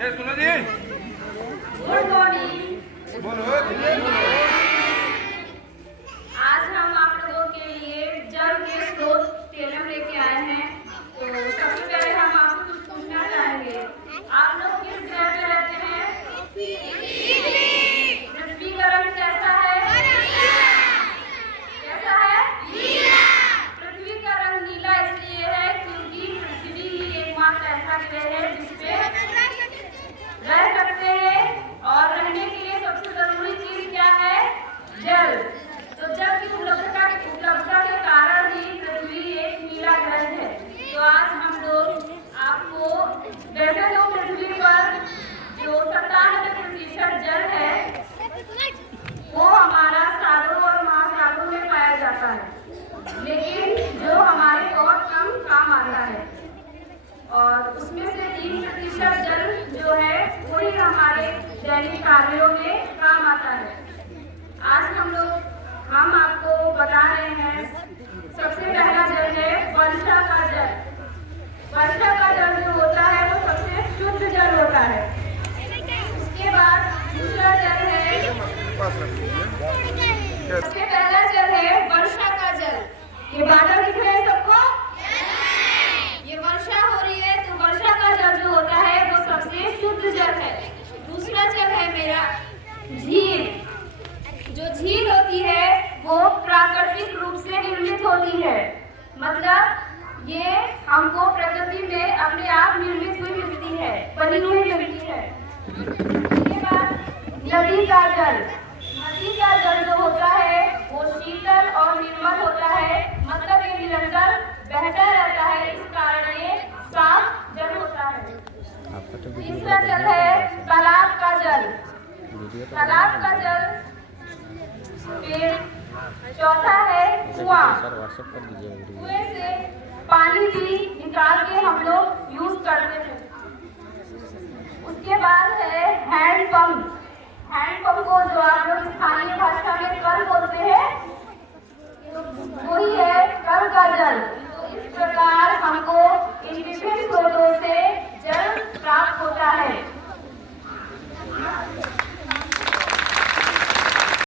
सुनो जी। Good morning. बोलो। आज हम आप लोगों के लिए जल के स्रोत टेलम लेके आए हैं। तो सबसे पहले हम आपसे कुछ पूछना चाहेंगे। आप लोग किस ग्रह पे रहते हैं? पृथ्वी का रंग कैसा है? कैसा है? पृथ्वी का रंग नीला इसलिए है क्योंकि पृथ्वी ही एकमात्र ऐसा ग्रह है जिसपे रह सकते हैं और रहने के लिए सबसे जरूरी चीज क्या है? जल। तो जल की उपलब्धता के कारण ही पृथ्वी एक नीला ग्रह है। तो आज हम लोग आपको वैसे तो पृथ्वी पर जो 97% जल है वो हमारा सागरों और महासागरों में पाया जाता है, लेकिन जो हमारे बहुत कम काम आता है और उसमें से 3% जल जो है वही हमारे दैनिक कार्यों में काम आता है। आज हम आपको बता रहे हैं। सबसे पहला जल है वर्षा का जल। वर्षा का जल जो होता है वो सबसे शुद्ध जल होता है। उसके बाद दूसरा जल है, सबसे पहला जल है वर्षा का जल। ये बादल दिख रहे हैं सबको? ये वर्षा हो रही है तो वर्षा का जल जो होता है वो सबसे शुद्ध जल है। दूसरा जल है मेरा झील। जो झील होती है वो प्राकृतिक रूप से निर्मित होती है, मतलब ये हमको प्रकृति में अपने आप निर्मित हुई मिलती है, बनी हुई मिलती है। इसके बाद नदी का जल। नदी का जल जो होता है वो शीतल और निर्मल होता है, मतलब ये निरंतर बहता रहता है, इस कारण ये साफ जल होता है। तीसरा जल है तालाब का जल। तालाब का जल। फिर चौथा है कुआं। कुएं से पानी भी निकाल के हम लोग यूज करते हैं। उसके बाद है